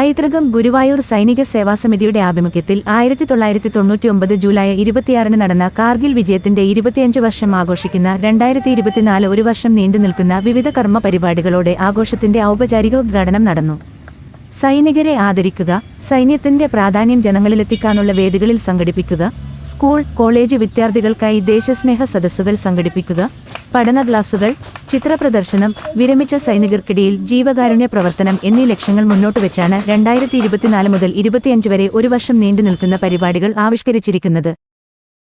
പൈതൃകം ഗുരുവായൂർ സൈനിക സേവാ സേവാസമിതിയുടെ ആഭിമുഖ്യത്തിൽ ആയിരത്തി തൊള്ളായിരത്തി തൊണ്ണൂറ്റിയൊമ്പത് ജൂലൈ ഇരുപത്തിയാറിന് നടന്ന കാർഗിൽ വിജയത്തിന്റെ ഇരുപത്തിയഞ്ച് വർഷം ആഘോഷിക്കുന്ന രണ്ടായിരത്തി ഇരുപത്തിനാല് ഒരു വർഷം നീണ്ടുനിൽക്കുന്ന വിവിധ കർമ്മ പരിപാടികളോടെ ആഘോഷത്തിന്റെ ഔപചാരിക ഉദ്ഘാടനം നടന്നു. സൈനികരെ ആദരിക്കുക സൈന്യത്തിന്റെ പ്രാധാന്യം ജനങ്ങളിലെത്തിക്കാനുള്ള വേദികളിൽ സംഘടിപ്പിക്കുക സ്കൂൾ കോളേജ് വിദ്യാർത്ഥികൾക്കായി ദേശസ്നേഹ സദസ്സുകൾ സംഘടിപ്പിക്കുക പഠന ക്ലാസുകൾ ചിത്രപ്രദർശനം വിരമിച്ച സൈനികർക്കിടയിൽ ജീവകാരുണ്യ പ്രവർത്തനം എന്നീ ലക്ഷ്യങ്ങൾ മുന്നോട്ട് വെച്ചാണ് രണ്ടായിരത്തി ഇരുപത്തിനാല് മുതൽ ഇരുപത്തിയഞ്ച് വരെ ഒരു വർഷം നീണ്ടു നിൽക്കുന്ന പരിപാടികൾ ആവിഷ്കരിച്ചിരിക്കുന്നത്.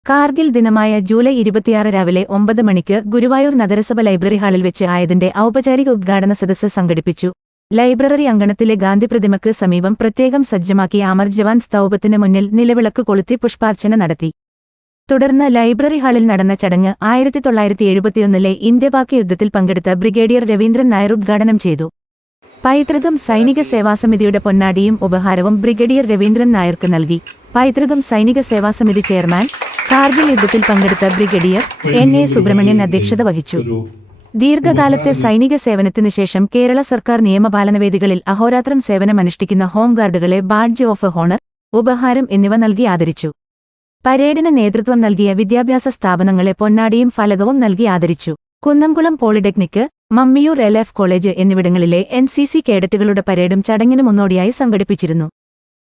കാർഗിൽ ദിനമായ ജൂലൈ ഇരുപത്തിയാറ് രാവിലെ ഒമ്പത് മണിക്ക് ഗുരുവായൂർ നഗരസഭ ലൈബ്രറി ഹാളിൽ വെച്ച് ആയതിന്റെ ഔപചാരിക ഉദ്ഘാടന സദസ്സ് സംഘടിപ്പിച്ചു. ലൈബ്രറി അങ്കണത്തിലെ ഗാന്ധി പ്രതിമയ്ക്ക് സമീപം പ്രത്യേകം സജ്ജമാക്കി അമർ ജവാൻ സ്തൗപത്തിന് മുന്നിൽ നിലവിളക്ക് കൊളുത്തി പുഷ്പാർച്ചന നടത്തി. തുടർന്ന് ലൈബ്രറി ഹാളിൽ നടന്ന ചടങ്ങ് ആയിരത്തി തൊള്ളായിരത്തി എഴുപത്തിയൊന്നിലെ ഇന്ത്യ പാക് യുദ്ധത്തിൽ പങ്കെടുത്ത ബ്രിഗേഡിയർ രവീന്ദ്രൻ നായർ ഉദ്ഘാടനം ചെയ്തു. പൈതൃകം സൈനിക സേവാസമിതിയുടെ പൊന്നാടിയും ഉപഹാരവും ബ്രിഗേഡിയർ രവീന്ദ്രൻ നായർക്ക് നൽകി. പൈതൃകം സൈനിക സേവാസമിതി ചെയർമാൻ കാർഗിൽ യുദ്ധത്തിൽ പങ്കെടുത്ത ബ്രിഗേഡിയർ എൻ എ സുബ്രഹ്മണ്യൻ അധ്യക്ഷത വഹിച്ചു. ദീർഘകാലത്തെ സൈനിക സേവനത്തിനു ശേഷം കേരള സർക്കാർ നിയമപാലന വേദികളിൽ അഹോരാത്രം സേവനമനുഷ്ഠിക്കുന്ന ഹോംഗാർഡുകളെ ബാഡ്ജ് ഓഫ് ഹോണർ ഉപഹാരം എന്നിവ നൽകി ആദരിച്ചു. പരേഡിന് നേതൃത്വം നൽകിയ വിദ്യാഭ്യാസ സ്ഥാപനങ്ങളെ പൊന്നാടിയും ഫലകവും നൽകി ആദരിച്ചു. Kunnamkulam polytechnic Mammiyur L F college എന്നിവിടങ്ങളിലെ എൻ സി സി കേഡറ്റുകളുടെ പരേഡും ചടങ്ങിന് മുന്നോടിയായി സംഘടിപ്പിച്ചിരുന്നു.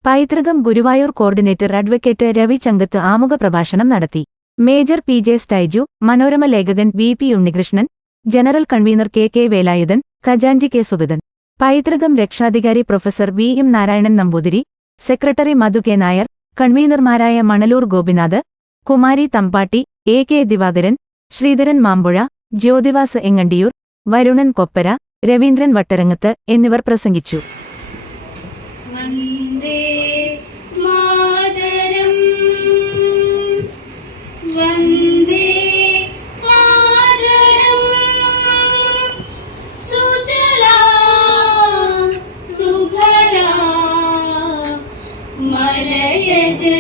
പൈതൃകം ഗുരുവായൂർ കോർഡിനേറ്റർ അഡ്വക്കേറ്റ് രവി ചങ്കത്ത് ആമുഖ പ്രഭാഷണം നടത്തി. Major P J Staiju Manorama ലേഖകൻ V P Unnikrishnan general convener K K Velayudhan ഖജാൻജി K Sugathan Paithrukam രക്ഷാധികാരി professor V M Narayanan Namboothiri secretary Madhu K Nair കൺവീനർമാരായ Manalur Gopinath Kumari Thampatti A K Divakaran Sreedharan Mampuzha Jyothivas Engandiyur Varunan Koppara Raveendran Vattarangath എന്നിവർ പ്രസംഗിച്ചു.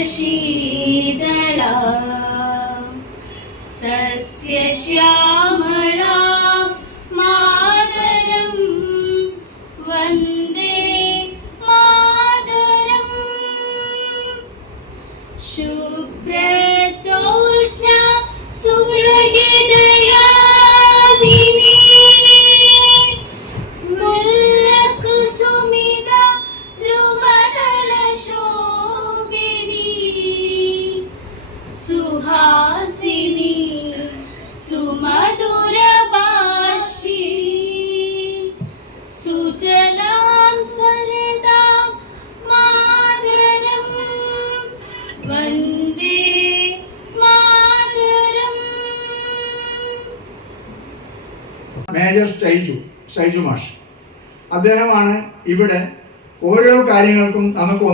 शीतला सस्यश्यामला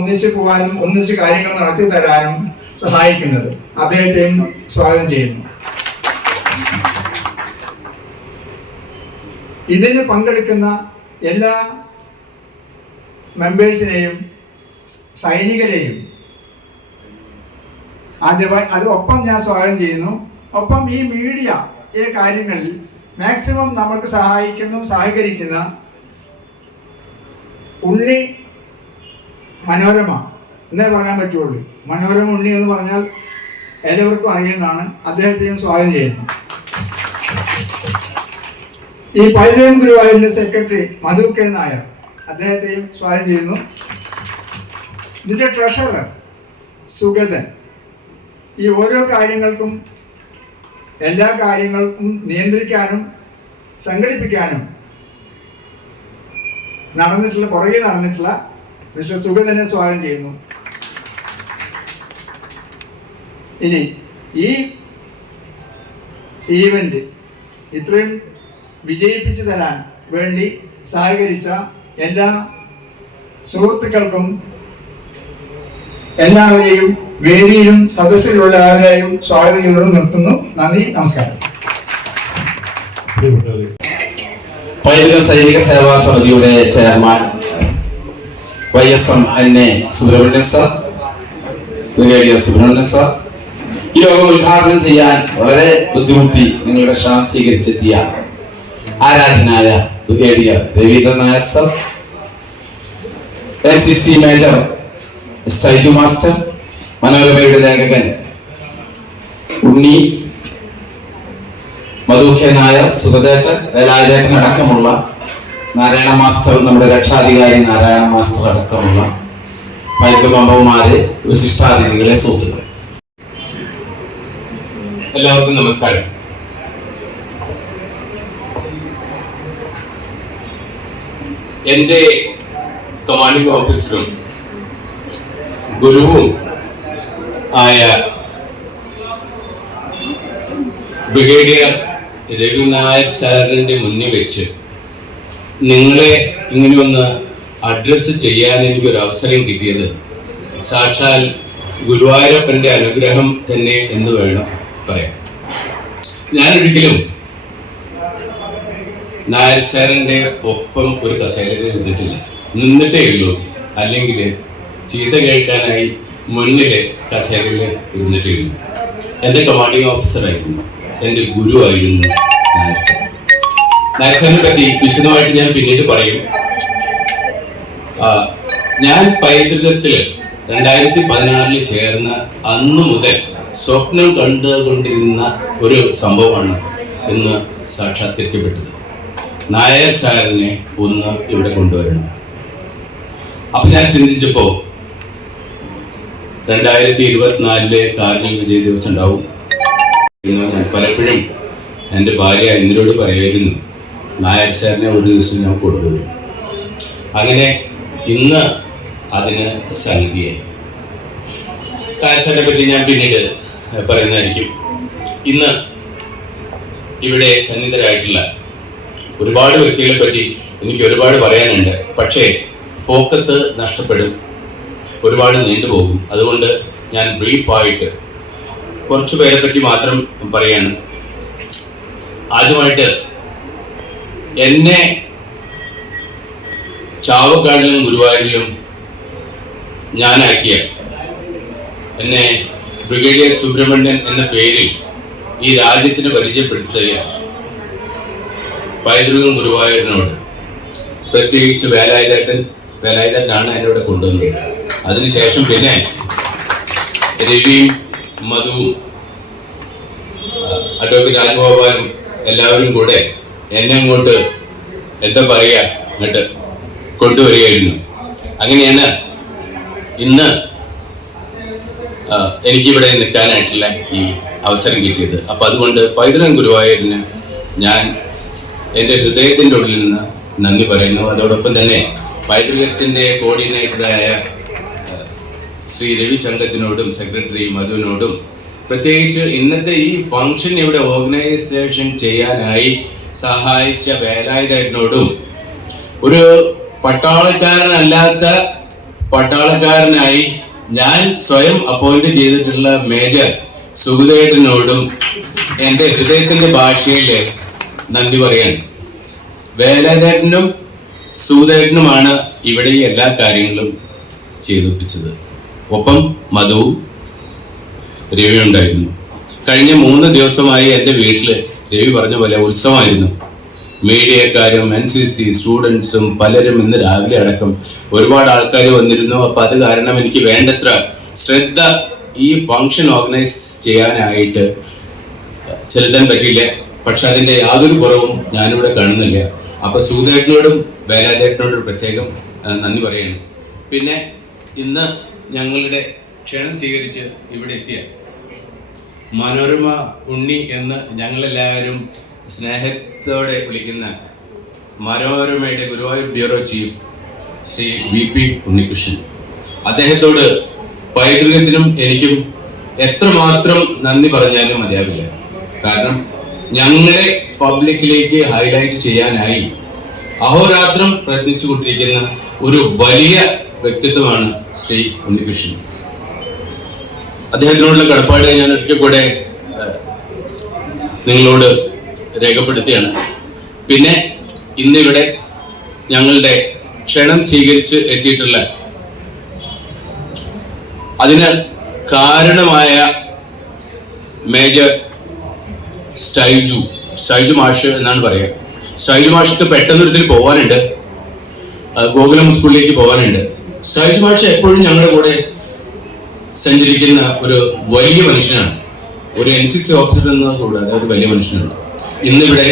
ഒന്നിച്ച് പോകാനും ഒന്നിച്ച് കാര്യങ്ങൾ നടത്തി തരാനും സഹായിക്കുന്നത് അദ്ദേഹത്തെയും സ്വാഗതം ചെയ്യുന്നു. ഇതിന് പങ്കെടുക്കുന്ന എല്ലാ മെമ്പേഴ്സിനെയും സൈനികരെയും ആദ്യമായി അത് ഒപ്പം ഞാൻ സ്വാഗതം ചെയ്യുന്നു. ഒപ്പം ഈ മീഡിയ ഈ കാര്യങ്ങളിൽ മാക്സിമം നമ്മൾക്ക് സഹായിക്കുന്നു സഹകരിക്കുന്ന ഉണ്ണി മനോരമ എന്നേ പറയാൻ പറ്റുള്ളൂ. മനോരമ ഉണ്ണി എന്ന് പറഞ്ഞാൽ എല്ലാവർക്കും അറിയുന്നതാണ്. അദ്ദേഹത്തെയും സ്വാഗതം ചെയ്യുന്നു. ഈ പൈതൃകം ഗുരുവായൂരിന്റെ സെക്രട്ടറി മധു കെ നായർ അദ്ദേഹത്തെയും സ്വാഗതം ചെയ്യുന്നു. ഇതിന്റെ ട്രഷറർ സുഗതൻ. ഈ ഓരോ കാര്യങ്ങൾക്കും എല്ലാ കാര്യങ്ങൾക്കും നിയന്ത്രിക്കാനും സംഘടിപ്പിക്കാനും നടന്നിട്ടുള്ള പുറകെ നടന്നിട്ടുള്ള മിസ്റ്റർ സുഗതനെ സ്വാഗതം ചെയ്യുന്നു. ഇനി ഈ ഈവന്റ് ഇത്രയും വിജയിപ്പിച്ചു തരാൻ വേണ്ടി സഹകരിച്ച എല്ലാ സുഹൃത്തുക്കൾക്കും എല്ലാവരെയും വേദിയിലും സദസ്സിലുള്ള എല്ലാവരെയും സ്വാഗതം ചെയ്തുകൊണ്ട് നിർത്തുന്നു. നന്ദി നമസ്കാരം. പൈതൃക സൈനിക സേവാ സമിതിയുടെ chairman Y S M N A Subramanian sir Subramanian sir. ഈ യോഗം ഉദ്ഘാടനം ചെയ്യാൻ വളരെ ബുദ്ധിമുട്ടി നിങ്ങളുടെ ക്ഷണം സ്വീകരിച്ചെത്തിയ ആരാധനായ brigadier Raveendran Nair sir N C C major Saiju master മനോരമയുടെ ലേഖകൻ ഉണ്ണി മധുഖ്യ നായർ സുഗതേട്ടൻ വേലായുധേട്ടൻ അടക്കമുള്ള നാരായണ മാസ്റ്റർ നമ്മുടെ രക്ഷാധികാരി നാരായണ മാസ്റ്റർ അടക്കമുള്ള വൈദ്യബമ്പന്മാരെ വിശിഷ്ടാതിഥികളെ സുഹൃത്തുക്കൾ എല്ലാവർക്കും നമസ്കാരം. എന്റെ കമാൻഡിംഗ് ഓഫീസറും ഗുരുവും ആയ ബ്രിഗേഡിയർ രഘുനായർ സാറിന്റെ മുന്നിൽ വെച്ച് നിങ്ങളെ ഇങ്ങനെ ഒന്ന് അഡ്രസ്സ് ചെയ്യാൻ എനിക്കൊരു അവസരം കിട്ടിയത്. സാക്ഷാൽ ഗുരുവായൂരപ്പന്റെ അനുഗ്രഹം തന്നെ എന്ന് വേണം പറയാം ഞാനൊരിക്കലും നായർ സാറിന്റെ ഒപ്പം ഒരു കസേരയിൽ നിന്നിട്ടില്ല. നിന്നിട്ടേ ഉള്ളൂ. അല്ലെങ്കിൽ ചീത്ത കേൾക്കാനായി മുന്നിൽ കസേരയിൽ ഇരുന്നിട്ടേ ഉള്ളൂ. എന്റെ കമാൻഡിങ് ഓഫീസറായിരുന്നു എന്റെ ഗുരുവായിരുന്നു നായർ സാർ. നായർ സാറിനെ പറ്റി വിശദമായിട്ട് ഞാൻ പിന്നീട് പറയും. ഞാൻ പൈതൃകത്തിൽ രണ്ടായിരത്തി പതിനാറിൽ ചേർന്ന അന്ന് മുതൽ സ്വപ്നം കണ്ടുകൊണ്ടിരുന്ന ഒരു സംഭവമാണ് ഇന്ന് സാക്ഷാത്കരിക്കപ്പെട്ടത്. നായർ സാറിനെ ഒന്ന് ഇവിടെ കൊണ്ടുവരണം. അപ്പൊ ഞാൻ ചിന്തിച്ചപ്പോ രണ്ടായിരത്തി ഇരുപത്തിനാലിലെ കാർഗിൽ വിജയ ദിവസം ഉണ്ടാവും ഞാൻ പലപ്പോഴും എന്റെ ഭാര്യ എന്നിനോട് പറയുമായിരുന്നു നായർ സാറിനെ ഒരു ദിവസം ഞാൻ കൊണ്ടുവരും. അങ്ങനെ ഇന്ന് അതിന് സംഗതിയായി. താരസാറിനെ പറ്റി ഞാൻ പിന്നീട് പറയുന്നതായിരിക്കും. ഇന്ന് ഇവിടെ സന്നിധരായിട്ടുള്ള ഒരുപാട് വ്യക്തികളെ പറ്റി എനിക്ക് ഒരുപാട് പറയാനുണ്ട്. പക്ഷേ ഫോക്കസ് നഷ്ടപ്പെടും. ഒരുപാട് നീണ്ടുപോകും. അതുകൊണ്ട് ഞാൻ ബ്രീഫായിട്ട് കുറച്ച് പേരെ പറ്റി മാത്രം പറയാണ് ആദ്യമായിട്ട് എന്നെ ചാവക്കാടിലും ഗുരുവായൂരിലും ഞാനാക്കിയ എന്നെ ബ്രിഗേഡിയർ സുബ്രഹ്മണ്യൻ എന്ന പേരിൽ ഈ രാജ്യത്തിന് പരിചയപ്പെടുത്തുക. പൈതൃകം ഗുരുവായൂരിനോട്. പ്രത്യേകിച്ച് വേലായുധേട്ടൻ വേലായുധേട്ടനാണ് എന്നോട് കൊണ്ടുവന്നത്. അതിനുശേഷം പിന്നെ രവിയും മധുവും അഡ്വക്കേറ്റ് രാജഗോപാലും എല്ലാവരും കൂടെ എന്നെ അങ്ങോട്ട് എന്താ പറയുക അങ്ങോട്ട് കൊണ്ടുവരികയായിരുന്നു. അങ്ങനെയാണ് ഇന്ന് എനിക്കിവിടെ നിൽക്കാനായിട്ടുള്ള ഈ അവസരം കിട്ടിയത്. അപ്പം അതുകൊണ്ട് പൈതൃകം ഗുരുവായൂരിന് ഞാൻ എന്റെ ഹൃദയത്തിന്റെ ഉള്ളിൽ നിന്ന് നന്ദി പറയുന്നു. അതോടൊപ്പം തന്നെ പൈതൃകത്തിന്റെ കോർഡിനേറ്ററായ ശ്രീ രവി ചങ്കത്തിനോടും സെക്രട്ടറി മധുവിനോടും പ്രത്യേകിച്ച് ഇന്നത്തെ ഈ ഫങ്ഷൻ ഇവിടെ ഓർഗനൈസേഷൻ ചെയ്യാനായി സഹായിച്ച വേലായുധേട്ടനോടും ഒരു പട്ടാളക്കാരനല്ലാത്ത പട്ടാളക്കാരനായി ഞാൻ സ്വയം അപ്പോയിന്റ് ചെയ്തിട്ടുള്ള മേജർ സുഗതേട്ടനോടും എന്റെ ഹൃദയത്തിന്റെ ഭാഷയിൽ നന്ദി പറയാൻ. വേലാധേട്ടനും സുഗതേട്ടനുമാണ് ഇവിടെ എല്ലാ കാര്യങ്ങളും ചെയ്തിപ്പിച്ചത് ഒപ്പം മധുവും രവിയുണ്ടായിരുന്നു. കഴിഞ്ഞ മൂന്ന് ദിവസമായി എന്റെ വീട്ടിൽ രവി പറഞ്ഞ പോലെ ഉത്സവമായിരുന്നു. മീഡിയക്കാരും എൻ സി സി സ്റ്റുഡൻസും പലരും ഇന്ന് രാവിലെ അടക്കം ഒരുപാട് ആൾക്കാർ വന്നിരുന്നു. അപ്പം അത് കാരണം എനിക്ക് വേണ്ടത്ര ശ്രദ്ധ ഈ ഫങ്ഷൻ ഓർഗനൈസ് ചെയ്യാനായിട്ട് ചെലുത്താൻ പറ്റിയില്ല. പക്ഷെ അതിന്റെ യാതൊരു കുറവും ഞാനിവിടെ കാണുന്നില്ല. അപ്പം സൂതേട്ടനോടും വേലാദേട്ടനോടും പ്രത്യേകം നന്ദി പറയാണ് പിന്നെ ഇന്ന് ഞങ്ങളുടെ ക്ഷണം സ്വീകരിച്ച് ഇവിടെ എത്തിയ മനോരമ ഉണ്ണി എന്ന് ഞങ്ങളെല്ലാവരും സ്നേഹത്തോടെ വിളിക്കുന്ന മനോരമയുടെ Guruvayur bureau chief Shri V P Unnikrishnan. അദ്ദേഹത്തോട് പൈതൃകത്തിനും എനിക്കും എത്രമാത്രം നന്ദി പറഞ്ഞാലും മതിയാവില്ല. കാരണം ഞങ്ങളെ പബ്ലിക്കിലേക്ക് ഹൈലൈറ്റ് ചെയ്യാനായി അഹോരാത്രം പ്രയത്നിച്ചുകൊണ്ടിരിക്കുന്ന ഒരു വലിയ വ്യക്തിത്വമാണ് ശ്രീ ഉണ്ണികൃഷ്ണൻ. അദ്ദേഹത്തിനോടുള്ള കടപ്പാട് ഞാൻ ഒരിക്കൽ കൂടെ നിങ്ങളോട് രേഖപ്പെടുത്തിയാണ് പിന്നെ ഇന്നിവിടെ ഞങ്ങളുടെ ക്ഷണം സ്വീകരിച്ച് എത്തിയിട്ടുള്ള അതിന് കാരണമായ മേജർ സ്റ്റൈജു സ്റ്റൈജു മാഷ് എന്നാണ് പറയുക. സ്റ്റൈജു മാഷ്ക്ക് പെട്ടെന്ന് ഒരിത്തിൽ പോകാനുണ്ട് ഗോകുലം സ്കൂളിലേക്ക് പോകാനുണ്ട് സ്റ്റൈജു മാഷ് എപ്പോഴും ഞങ്ങളുടെ കൂടെ സഞ്ചരിക്കുന്ന ഒരു വലിയ മനുഷ്യനാണ്. ഒരു എൻ സി സി ഓഫീസർ എന്നത് കൂടാതെ ഒരു വലിയ മനുഷ്യനാണ്. ഇന്നിവിടെ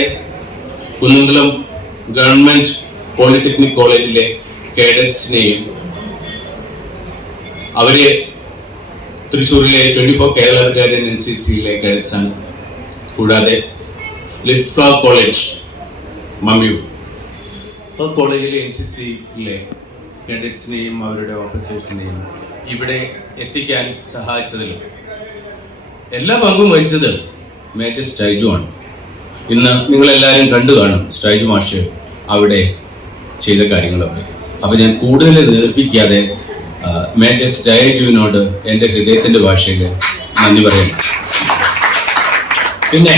കുന്നംകുളം ഗവൺമെന്റ് പോളിടെക്നിക് കോളേജിലെ കേഡറ്റ്സിനെയും അവരെ തൃശ്ശൂരിലെ twenty four Kerala battalion N C സിയിലെ കേഡറ്റ്സാണ് കൂടാതെ ലിറ്റ്ഫ കോളേജ് മമ്മിയു ആ കോളേജിലെ എൻ സി സിയിലെ കേഡറ്റ്സിനെയും അവരുടെ ഓഫീസേഴ്സിനെയും ഇവിടെ എത്തിക്കാൻ സഹായിച്ചതിലും എല്ലാ പങ്കും വഹിച്ചത് മേജർ സ്റ്റൈജു ആണ്. ഇന്ന് നിങ്ങളെല്ലാവരും കണ്ടു കാണും സ്റ്റൈജു മാഷ് അവിടെ ചെയ്ത കാര്യങ്ങളൊക്കെ അപ്പോൾ ഞാൻ കൂടുതൽ നേർപ്പിക്കാതെ മേജർ സ്റ്റൈജുവിനോട് എന്റെ ഹൃദയത്തിന്റെ ഭാഷയിൽ നന്ദി പറയുന്നു. പിന്നെ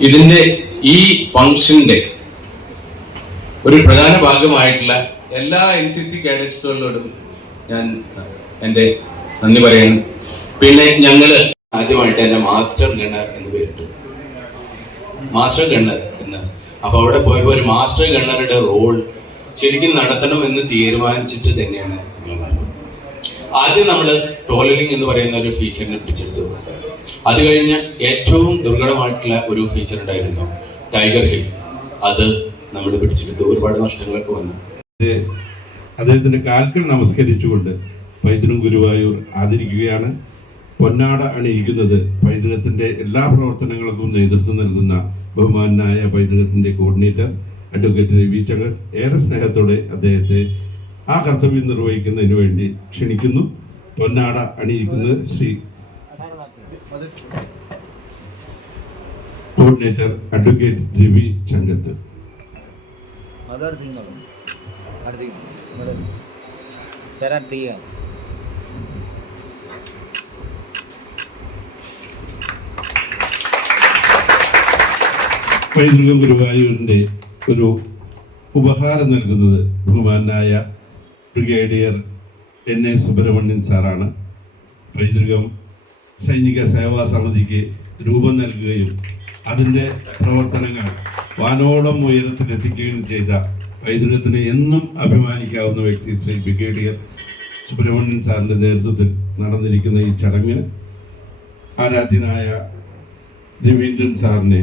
ഇതിന്റെ ഈ ഫങ്ഷന്റെ ഒരു പ്രധാന ഭാഗമായിട്ടുള്ള എല്ലാ എൻ സി സി കാഡറ്റ്സുകളോടും ഞാൻ എന്റെ നന്ദി പറയുന്നു പിന്നെ ഞങ്ങൾ ആദ്യമായിട്ട് എന്റെ മാസ്റ്റർ ഗണ്ണർ എന്ന് പേരിട്ടു മാസ്റ്റർ ഗണ്ണർ എന്ന്. അപ്പോൾ അവിടെ പോയപ്പോൾ ഒരു മാസ്റ്റർ ഗണ്ണറുടെ റോൾ ശരിക്കും നടത്തണം എന്ന് തീരുമാനിച്ചിട്ട് തന്നെയാണ് ആദ്യം നമ്മൾ ടോലലിംഗ് എന്ന് പറയുന്ന ഒരു ഫീച്ചറിനെ പിടിച്ചെടുത്തു. അത് കഴിഞ്ഞ് ഏറ്റവും ദുർഘടമായിട്ടുള്ള ഒരു ഫീച്ചർ ഉണ്ടായിരുന്നു ടൈഗർ ഹിൽ അത് നമ്മൾ പിടിച്ചെടുത്തു. ഒരുപാട് നഷ്ടങ്ങളൊക്കെ വന്നു. അദ്ദേഹത്തിന്റെ കാൽക്കൽ നമസ്കരിച്ചുകൊണ്ട് പൈതൃകം ഗുരുവായൂർ ആദരിക്കുകയാണ്. പൊന്നാട അണിയിക്കുന്നത് പൈതൃകത്തിന്റെ എല്ലാ പ്രവർത്തനങ്ങൾക്കും നേതൃത്വം നൽകുന്ന ബഹുമാനായ പൈതൃകത്തിന്റെ കോർഡിനേറ്റർ അഡ്വക്കേറ്റ് രവി ചകത്. ഏറെ സ്നേഹത്തോടെ അദ്ദേഹത്തെ ആ കർത്തവ്യം നിർവഹിക്കുന്നതിന് വേണ്ടി ക്ഷണിക്കുന്നു. പൊന്നാട അണിയിക്കുന്നത് ശ്രീ കോർഡിനേറ്റർ അഡ്വക്കേറ്റ് രവി ചങ്കത്ത് അടുത്തേക്ക് സർ അടുത്തേക്ക് പൈതൃകം ഗുരുവായൂരിന്റെ ഒരു ഉപഹാരം നൽകുന്നത് ബഹുമാനായ ബ്രിഗേഡിയർ എൻ എ സുബ്രഹ്മണ്യൻ സാറാണ്. പൈതൃകം സൈനിക സേവാ സമിതിക്ക് രൂപം നൽകുകയും അതിന്റെ പ്രവർത്തനങ്ങൾ വാനോളം ഉയരത്തിലെത്തിക്കുകയും ചെയ്ത പൈതൃകത്തിന് എന്നും അഭിമാനിക്കാവുന്ന വ്യക്തി ശ്രീ ബ്രിഗേഡിയർ സുബ്രഹ്മണ്യൻ സാറിന്റെ നേതൃത്വത്തിൽ നടന്നിരിക്കുന്ന ഈ ചടങ്ങ് ആരാധ്യനായ രവീന്ദ്രൻ സാറിനെ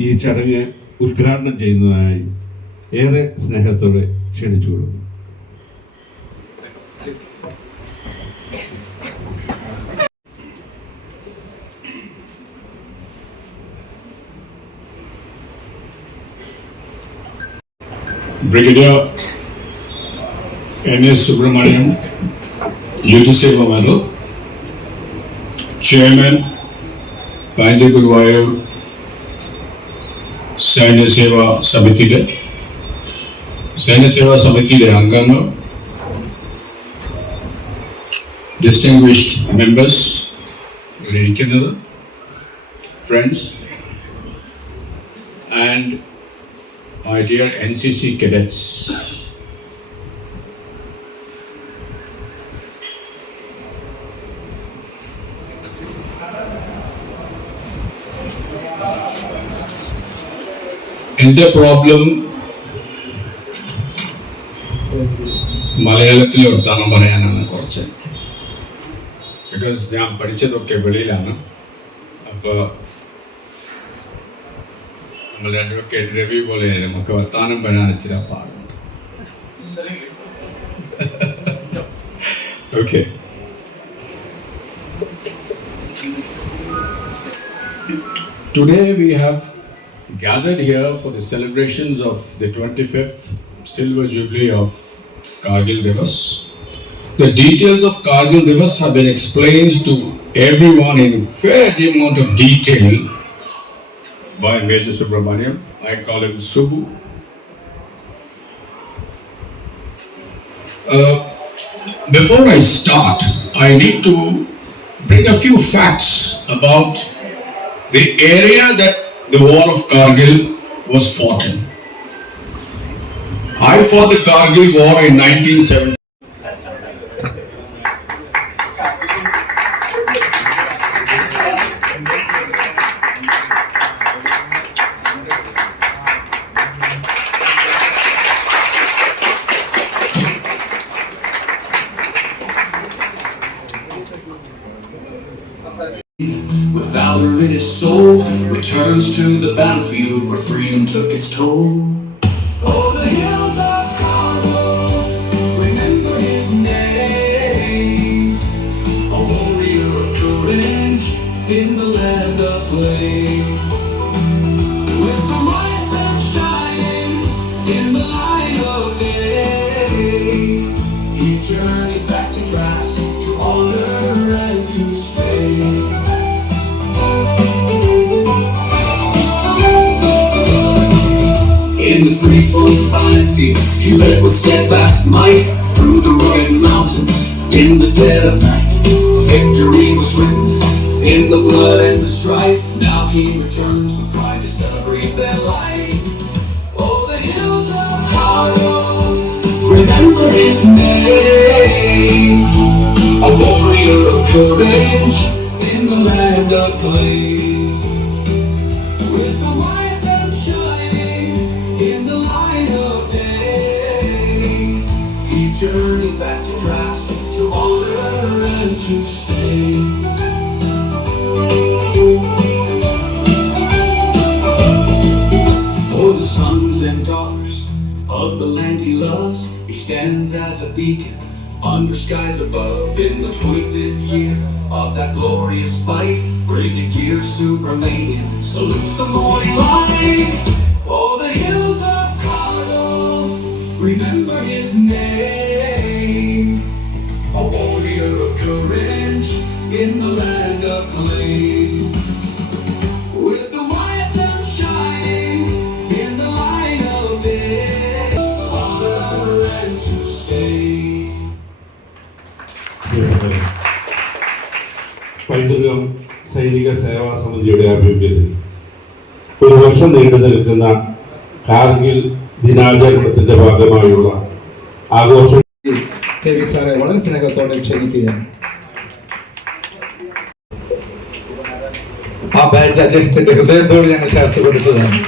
ഈ ചടങ്ങ് ഉദ്ഘാടനം ചെയ്യുന്നതിനായി ഏറെ സ്നേഹത്തോടെ ക്ഷണിച്ചുകൊള്ളുന്നു. Brigadier బ్రిగేడియర్ ఎన్ఎస్ సుబ్రహ్మణ్యం యూత్ సేవ వారు చైర్మన్ పాండ్య గురువాయూర్ సైన్య సేవా సమితిలే సైన్య సేవా సమితిలే అంగంగా డిస్టింగ్విష్డ్ మెంబర్స్ ఇక్కడ friends and my dear NCC cadets. എന്റെ പ്രോബ്ലം മലയാളത്തിൽ വർത്താനം പറയാനാണ് കുറച്ച് ബിക്കോസ് ഞാൻ പഠിച്ചതൊക്കെ വെളിയിലാണ് അപ്പോൾ നമ്മൾ അഡ്വക്കേറ്റ് രവി പോലെ നമുക്ക് വർത്താനം പറയാൻ ഇച്ചിരി പാടുണ്ട് okay Today we have gathered here for the celebrations of the 25th Silver Jubilee of Kargil Divas. The details of Kargil Divas have been explained to everyone in fair amount of detail by Major Subramaniam. I call him Subbu. Uh, before I start, I need to bring a few facts about the area that the war of Kargil was fought in. I fought the Kargil war in 1970. Took its toll. Oh, the hills of Congo, remember his name. A warrior of courage in the land of flame. With the rising shining in the light of day, he journeys back to tracks field, he led with steadfast might through the rugged mountains in the dead of night. Victory was written in the blood and the strife. Now he returns with pride to celebrate their life. Oh, the hills of Congo, remember his name. A warrior of courage in the land of flame. Stands as a beacon under skies above. In the 25th year of that glorious fight, Brigadier Supermanian salutes the morning light. Oh, the hills of Congo, remember his name. A warrior of courage in the land of വർഷം നീണ്ടു നിൽക്കുന്ന കാർഗിൽ ദിനാചരണത്തിന്റെ ഭാഗമായുള്ള ആഘോഷം. സാറെ വളരെ സ്നേഹത്തോടെ ക്ഷണിക്കുകയാണ്. ആ ബാഡ്ജ് അദ്ദേഹത്തിന്റെ ഹൃദയത്തോട് ഞങ്ങൾ ചേർത്ത് കൊടുത്തതാണ്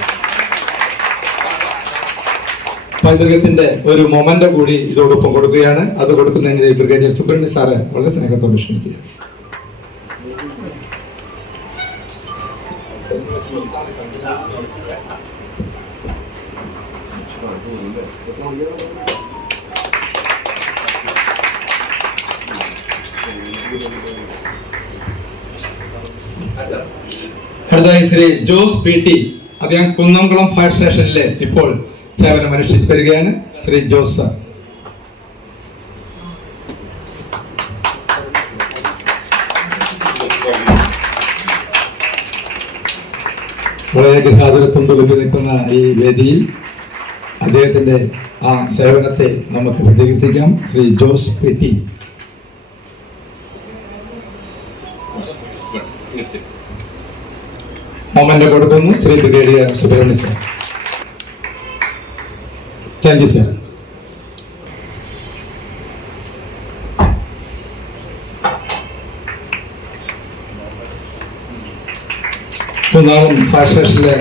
പൈതൃകത്തിന്റെ ഒരു മൊമെന്റ് കൂടി ഇതോടൊപ്പം കൊടുക്കുകയാണ്. അത് കൊടുക്കുന്നതിന് ബ്രിഗേഡിയർ സുബ്രഹ്മണ്യ സാറെ വളരെ സ്നേഹത്തോടെ ക്ഷണിക്കുക അടുത്തതായി ശ്രീ ജോസ് പി ടി അദ്ദേഹം കുന്നംകുളം ഫയർ സ്റ്റേഷനിലെ ഇപ്പോൾ സേവനം അനുഷ്ഠിച്ചു വരികയാണ്. ശ്രീ ജോസ് സാർ. വളരെ ഗൃഹാതുരത്വം നിൽക്കുന്ന ഈ വേദിയിൽ അദ്ദേഹത്തിന്റെ ആ സേവനത്തെ നമുക്ക് പ്രതികരിക്കാം Shri Jose P T moment കൊടുക്കുന്നു. Shri brigadier Subrahmanya sir. Thank you sir മൂന്നാമൻ ഫയർ സ്റ്റേഷനിലെ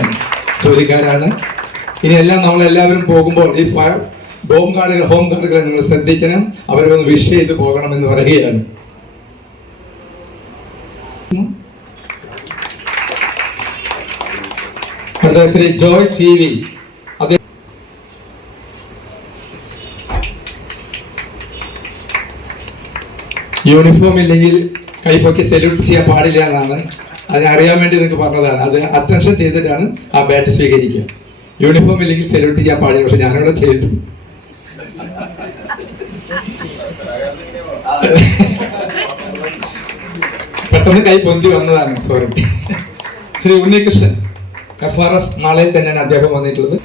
ജോലിക്കാരാണ് ഇനിയെല്ലാം നമ്മളെല്ലാവരും പോകുമ്പോൾ ഈ ഫയർ ഹോം ഗാർഡുകൾ ഹോം ഗാർഡുകളെ നിങ്ങൾ ശ്രദ്ധിക്കണം. അവരെ ഒന്ന് വിഷ് ചെയ്ത് പോകണം എന്ന് പറയുകയാണ്. അടുത്ത Shri Joy C V. Uniform ഇല്ലെങ്കിൽ കൈപ്പൊക്കി സല്യൂട്ട് ചെയ്യാൻ പാടില്ല എന്നാണ്. അത് അറിയാൻ വേണ്ടി നിങ്ങൾക്ക് പറഞ്ഞതാണ്. അത് അറ്റൻഷൻ ചെയ്തിട്ടാണ് ആ ബാറ്റ് സ്വീകരിക്കുക. യൂണിഫോം ഇല്ലെങ്കിൽ സല്യൂട്ട് ചെയ്യാൻ പാടില്ല പക്ഷെ ഞാനിവിടെ ചെയ്തു. പെട്ടെന്ന് കൈ പൊന്തി വന്നതാണ് സോറി ശ്രീ ഉണ്ണികൃഷ്ണൻ. എഫ് നാളെ തന്നെയാണ് അദ്ദേഹം വന്നിട്ടുള്ളത്.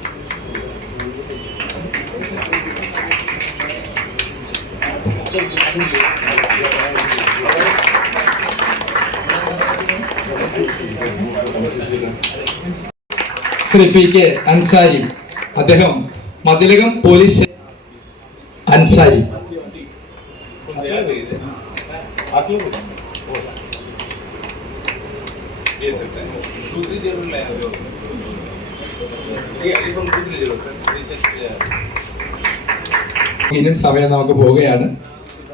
ശ്രീ പി കെ അൻസാരി അദ്ദേഹം മതിലകം പോലീസ് ഇനിയും സമയം നമുക്ക് പോവുകയാണ്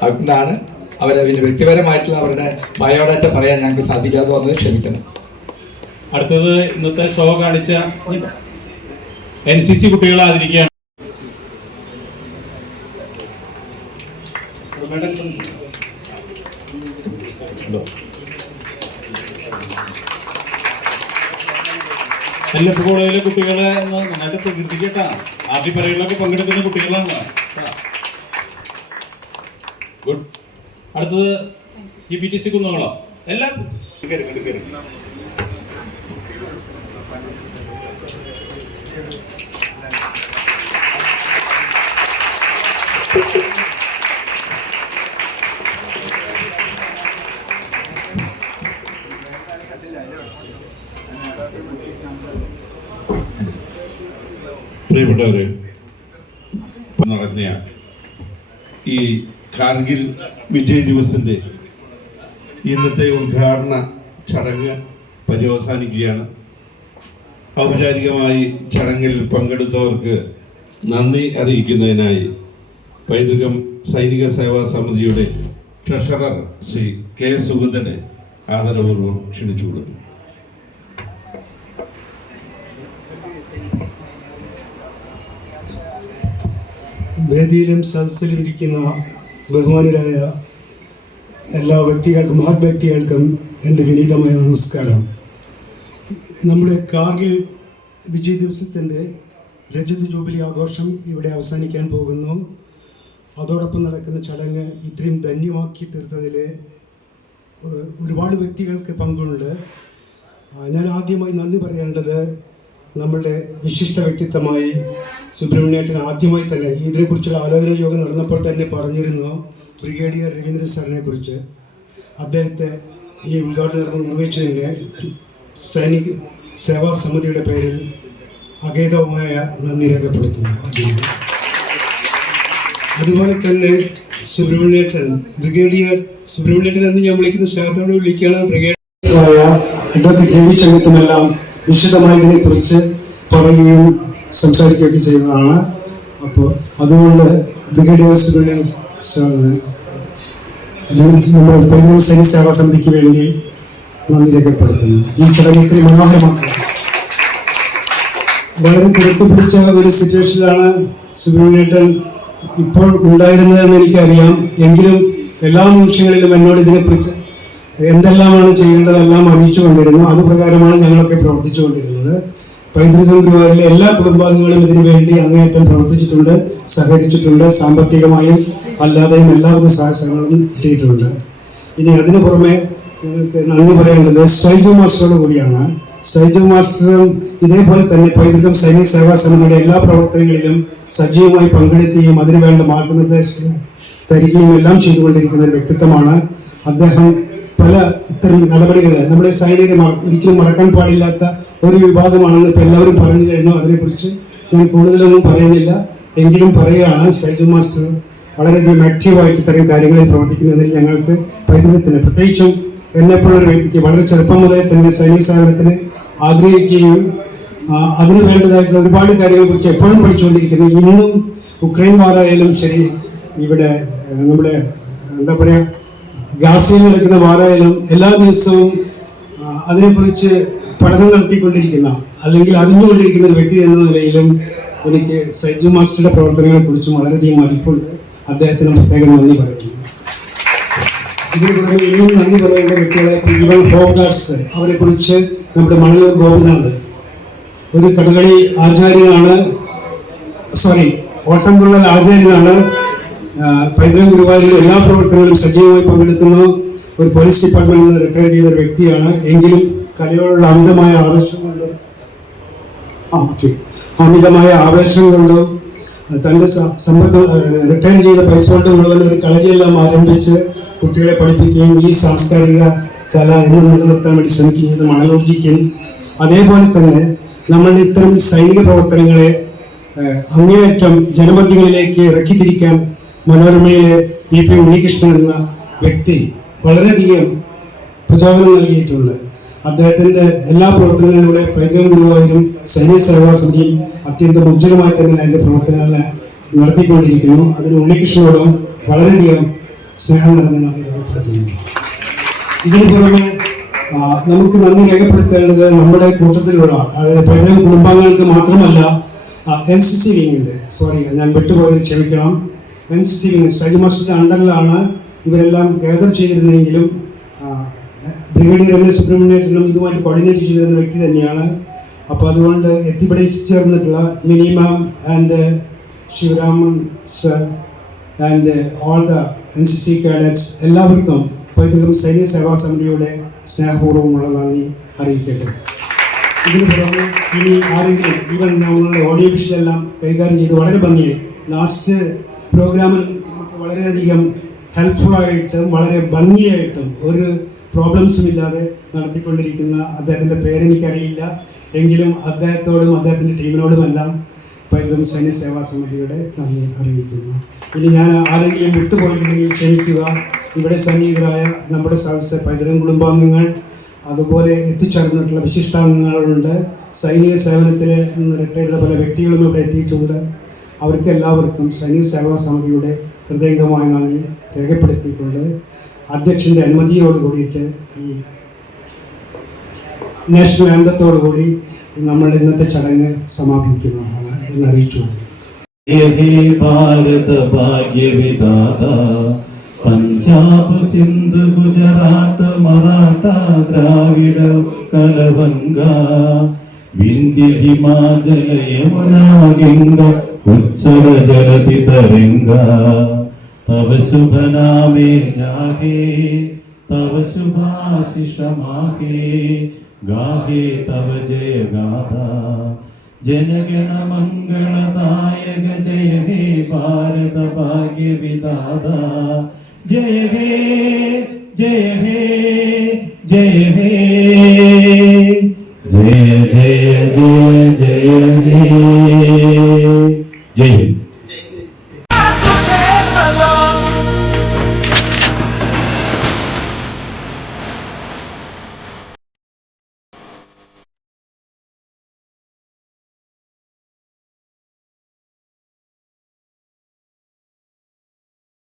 അതുകൊണ്ടാണ് അവരെ പിന്നെ വ്യക്തിപരമായിട്ടുള്ള അവരുടെ ബയോഡാറ്റ പറയാൻ ഞങ്ങൾക്ക് സാധിക്കാതെ വന്നത് ക്ഷമിക്കണം. അടുത്തത് ഇന്നത്തെ ഷോ കാണിച്ച എൻ സി സി കുട്ടികളെ ആദരിക്കുകയാണ് എല്ലാ കോളേജിലെ കുട്ടികളെ നന്നായിട്ട് പ്രകീർത്തിക്കട്ടാ. ആദ്യ പരകളിലൊക്കെ പങ്കെടുക്കുന്ന കുട്ടികളാണ്. ഗുഡ് അടുത്തത് ജി പി ടി സി കുന്നുകളോ എല്ലാം കയറി. പ്രിയപ്പെട്ടവര് നടന്ന ഈ കാർഗിൽ വിജയ് ദിവസിന്റെ ഇന്നത്തെ ഉദ്ഘാടന ചടങ്ങ് പര്യവസാനിക്കുകയാണ്. ഔപചാരികമായി ചടങ്ങിൽ പങ്കെടുത്തവർക്ക് നന്ദി അറിയിക്കുന്നതിനായി പൈതൃകം സൈനിക സേവാ സമിതിയുടെ ട്രഷറർ ശ്രീ കെ സുഗതനെ ആദരപൂർവം ക്ഷണിച്ചുകൊള്ളുന്നു വേദിയിലും സദസ്സിലും ഇരിക്കുന്ന ബഹുമാനരായ എല്ലാ വ്യക്തികൾക്കും മഹത് വ്യക്തികൾക്കും എന്റെ വിനീതമായ നമസ്കാരം. നമ്മുടെ കാർഗിൽ വിജയ് ദിവസത്തിന്റെ രജത ജൂബിലി ആഘോഷം ഇവിടെ അവസാനിക്കാൻ പോകുന്നു. അതോടൊപ്പം നടക്കുന്ന ചടങ്ങ് ഇത്രയും ധന്യമാക്കി തീർത്തതിൽ ഒരുപാട് വ്യക്തികൾക്ക് പങ്കുണ്ട്. ഞാൻ ആദ്യമായി നന്ദി പറയേണ്ടത് നമ്മളുടെ വിശിഷ്ട വ്യക്തിത്വമായി സുബ്രഹ്മണ്യേട്ടൻ ആദ്യമായി തന്നെ ഇതിനെക്കുറിച്ചുള്ള ആലോചന യോഗം നടന്നപ്പോൾ തന്നെ പറഞ്ഞിരുന്നു ബ്രിഗേഡിയർ രവീന്ദ്രൻ സാറിനെ കുറിച്ച് അദ്ദേഹത്തെ ഈ ഉദ്ഘാടന നിർവഹിച്ചതിന് സൈനിക സേവാ സമിതിയുടെ പേരിൽ അഗേതവുമായ നന്ദി രേഖപ്പെടുത്തുന്നു അതുപോലെ തന്നെ സുബ്രഹ്മണ്യേട്ടൻ ബ്രിഗേഡിയർ സുബ്രഹ്മണ്യേട്ടൻ എന്ന് ഞാൻ വിളിക്കുന്ന സ്നേഹത്തോട് വിളിക്കുകയാണ്. ബ്രിഗേഡിയർ അഡ്വക്കേറ്റ് രവി ചങ്ങത്തുമെല്ലാം വിശദമായി ഇതിനെക്കുറിച്ച് പറയുകയും സംസാരിക്കുകയൊക്കെ ചെയ്യുന്നതാണ്. അപ്പോൾ അതുകൊണ്ട് ഞാൻ നമ്മുടെ പൈതൃക സൈനിക സേവാ സമിതിക്ക് വേണ്ടി നന്ദി രേഖപ്പെടുത്തുന്നു. ഈ ചടങ്ങ് ഇത്രയും മനോഹരമാക്കുക വളരെ തിരക്ക് പിടിച്ച ഒരു സിറ്റുവേഷനിലാണ് സുബ്രഹ്മണ്യേട്ടൻ ഇപ്പോൾ ഉണ്ടായിരുന്നതെന്ന് എനിക്കറിയാം. എങ്കിലും എല്ലാ നിമിഷങ്ങളിലും എന്നോട് ഇതിനെക്കുറിച്ച് എന്തെല്ലാമാണ് ചെയ്യേണ്ടതെല്ലാം അറിയിച്ചു കൊണ്ടിരുന്നു അത് പ്രകാരമാണ് ഞങ്ങളൊക്കെ പ്രവർത്തിച്ചു കൊണ്ടിരുന്നത് പൈതൃകം ഗുരുവായൂരിലെ എല്ലാ കുടുംബാംഗങ്ങളും ഇതിനു വേണ്ടി അങ്ങേയറ്റം പ്രവർത്തിച്ചിട്ടുണ്ട് സഹകരിച്ചിട്ടുണ്ട് സാമ്പത്തികമായും അല്ലാതെയും എല്ലാവിധ സഹായങ്ങളും കിട്ടിയിട്ടുണ്ട്. ഇനി അതിനു പുറമെ നന്ദി പറയേണ്ടത് സ്റ്റൈജു മാസ്റ്ററോട് കൂടിയാണ്. സ്റ്റൈജു മാസ്റ്ററും ഇതേപോലെ തന്നെ പൈതൃകം സൈനിക സേവാ സമിതിയുടെ എല്ലാ പ്രവർത്തനങ്ങളിലും സജീവമായി പങ്കെടുക്കുകയും അതിനുവേണ്ട മാർഗനിർദ്ദേശങ്ങൾ തരികയും എല്ലാം ചെയ്തുകൊണ്ടിരിക്കുന്ന ഒരു വ്യക്തിത്വമാണ്. അദ്ദേഹം പല ഇത്തരം നടപടികൾ നമ്മുടെ സൈനിക ഒരിക്കലും മറക്കാൻ പാടില്ലാത്ത ഒരു വിഭാഗമാണെന്ന് ഇപ്പൊ എല്ലാവരും പറഞ്ഞു കഴിഞ്ഞു. അതിനെക്കുറിച്ച് ഞാൻ കൂടുതലൊന്നും പറയുന്നില്ല. എങ്കിലും പറയുകയാണ് സ്റ്റൈജു മാസ്റ്റർ വളരെയധികം ആക്റ്റീവായിട്ട് ഇത്തരം കാര്യങ്ങളിൽ പ്രവർത്തിക്കുന്നതിൽ ഞങ്ങൾക്ക് പൈതൃകത്തിന് പ്രത്യേകിച്ചും എന്നെപ്പോഴൊരു വ്യക്തിക്ക് വളരെ ചെറുപ്പം മുതൽ തന്നെ സൈനിക സേവനത്തിന് ആഗ്രഹിക്കുകയും അതിന് വേണ്ടതായിട്ടുള്ള ഒരുപാട് കാര്യങ്ങളെ കുറിച്ച് എപ്പോഴും പഠിച്ചുകൊണ്ടിരിക്കുന്നത് ഇന്നും ഉക്രൈൻ വാറായാലും ശരി ഇവിടെ നമ്മുടെ എന്താ പറയുക ഗാസയിൽ നടക്കുന്ന വാറായാലും എല്ലാ ദിവസവും അതിനെക്കുറിച്ച് പഠനം നടത്തിക്കൊണ്ടിരിക്കുന്ന അല്ലെങ്കിൽ അറിഞ്ഞുകൊണ്ടിരിക്കുന്ന ഒരു വ്യക്തി എന്ന നിലയിലും എനിക്ക് സൈജു മാസ്റ്ററുടെ പ്രവർത്തനങ്ങളെ കുറിച്ചും വളരെയധികം മതിപ്പുണ്ട് അദ്ദേഹത്തിന് പ്രത്യേകം നന്ദി പറയുന്നു. ഇതിന് പുറമെ ഇനിയും നന്ദി പറയേണ്ട വ്യക്തികളെ ഈവൻ അവരെക്കുറിച്ച് അവരെ കുറിച്ച് നമ്മുടെ മണലൂർ ഗോപിനാഥ് ഒരു കഥകളി ആചാര്യനാണ് സോറി ഓട്ടംതുള്ളൽ ആചാര്യനാണ് പൈതൃകം ഗുരുവായൂരിൽ എല്ലാ പ്രവർത്തനങ്ങളിലും സജീവമായി പങ്കെടുക്കുന്ന ഒരു പോലീസ് ഡിപ്പാർട്ട്മെന്റിൽ നിന്ന് റിട്ടയർ ചെയ്ത വ്യക്തിയാണ് എങ്കിലും കലയോടുള്ള അമിതമായ ആവേശം കൊണ്ട് ആ ഓക്കെ അമിതമായ ആവേശം കൊണ്ടും തന്റെ സമ്പത്ത് റിട്ടയർ ചെയ്ത പൈസ കൊണ്ട് മുഴുവൻ ഒരു കളരിയെല്ലാം ആരംഭിച്ച് കുട്ടികളെ പഠിപ്പിക്കുകയും ഈ സാംസ്കാരിക കല എന്ന് നിലനിർത്താൻ വേണ്ടി ശ്രമിക്കുകയും ചെയ്ത മണലോജിക്കും അതേപോലെ തന്നെ നമ്മളുടെ ഇത്തരം സൈനിക പ്രവർത്തനങ്ങളെ അങ്ങേയറ്റം ജനമധ്യങ്ങളിലേക്ക് ഇറക്കിത്തിരിക്കാൻ മനോരമയിലെ വി പി ഉണ്ണികൃഷ്ണൻ എന്ന വ്യക്തി വളരെയധികം പ്രചോദനം നൽകിയിട്ടുണ്ട്. അദ്ദേഹത്തിന്റെ എല്ലാ പ്രവർത്തനങ്ങളിലൂടെ പൈതൃകം ഗുരുവായൂരും സൈനിക സേവാ സമിതിയും അത്യന്തം ഉജ്ജ്വലമായി തന്നെ അതിന്റെ പ്രവർത്തനങ്ങൾ നടത്തിക്കൊണ്ടിരിക്കുന്നു. അതിന് ഉണ്ണികൃഷ്ണനോടും വളരെയധികം സ്നേഹം നിറഞ്ഞ രേഖപ്പെടുത്തുന്നു. ഇതിനു പുറമെ നമുക്ക് നന്ദി രേഖപ്പെടുത്തേണ്ടത് നമ്മുടെ കൂട്ടത്തിലുള്ള അതായത് പൈതൃക കുടുംബാംഗങ്ങൾക്ക് മാത്രമല്ല എൻ സി സി വിങ്ങിന്റെ സോറി ഞാൻ വിട്ടുപോയത് ക്ഷമിക്കണം. N C C wing study മാസ്റ്ററിന്റെ അണ്ടറിലാണ് ഇവരെല്ലാം ഗേദർ ചെയ്തിരുന്നെങ്കിലും ആ, രമേശ് സുബ്രഹ്മണ്യനും ഇതുമായിട്ട് കോർഡിനേറ്റ് ചെയ്തിരുന്ന വ്യക്തി തന്നെയാണ്. അപ്പോൾ അതുകൊണ്ട് എത്തിപ്പിടിച്ചേർന്നിട്ടുള്ള mini ma'am and Sivaraman sir and all the N C C cadets എല്ലാവർക്കും പൈതൃകം സൈനിക സേവാ സമിതിയുടെ സ്നേഹപൂർവമുള്ള നന്ദി അറിയിക്കട്ടെ. ഇതിന് പുറമെ ഇനി ആരെങ്കിലും ഈവൻ നമ്മളുടെ ഓഡിയോ വിഷയെല്ലാം കൈകാര്യം ചെയ്ത് വളരെ ഭംഗിയായി. ലാസ്റ്റ് പ്രോഗ്രാമിൽ നമുക്ക് വളരെയധികം ഹെൽപ്ഫുള്ളായിട്ടും വളരെ ഭംഗിയായിട്ടും ഒരു പ്രോബ്ലംസും ഇല്ലാതെ നടത്തിക്കൊണ്ടിരിക്കുന്ന അദ്ദേഹത്തിന്റെ പേരെനിക്കറിയില്ല. എങ്കിലും അദ്ദേഹത്തോടും അദ്ദേഹത്തിന്റെ ടീമിനോടുമെല്ലാം പൈതൃകം സൈന്യ സേവാ സമിതിയുടെ നന്ദി അറിയിക്കുന്നു. ഇനി ഞാൻ ആരെങ്കിലും വിട്ടുപോയിട്ടുണ്ടെങ്കിൽ ക്ഷണിക്കുക ഇവിടെ സന്നിഹിതരായ നമ്മുടെ സദസ്യ പൈതൃകം കുടുംബാംഗങ്ങൾ അതുപോലെ എത്തിച്ചേർന്നിട്ടുള്ള വിശിഷ്ടാംഗങ്ങളുണ്ട്. സൈനിക സേവനത്തിൽ റിട്ടയർഡ് പല വ്യക്തികളും ഇവിടെ എത്തിയിട്ടുണ്ട്. അവർക്ക് എല്ലാവർക്കും സൈനിക സേവാ സമിതിയുടെ ഹൃദയംഗമായ നന്ദി രേഖപ്പെടുത്തിയിട്ടുണ്ട്. അധ്യക്ഷന്റെ അനുമതിയോട് കൂടിയിട്ട് ഈ നാഷണൽ ആന്തത്തോടു കൂടി നമ്മൾ ഇന്നത്തെ ചടങ്ങ് സമാപിക്കുന്നതാണ് എന്ന് അറിയിച്ചു ഭാരത പഞ്ചാബ് സിന്ധു ഗുജറാത്ത് മറാഠ ദ്രാവിഡ കലവംഗ വിന്ധ്യ ഹിമാചല യമുന ഗംഗ ഉജ്ജല ജലതി തരംഗ तव शुभ नामे जाहे तव शुभाशिष माहे गाहे तव जय गाथा जनगण मंगलदायक जय हे भारत भाग्य विदाता जय हे जय हे जय हे जय जय जय जय हे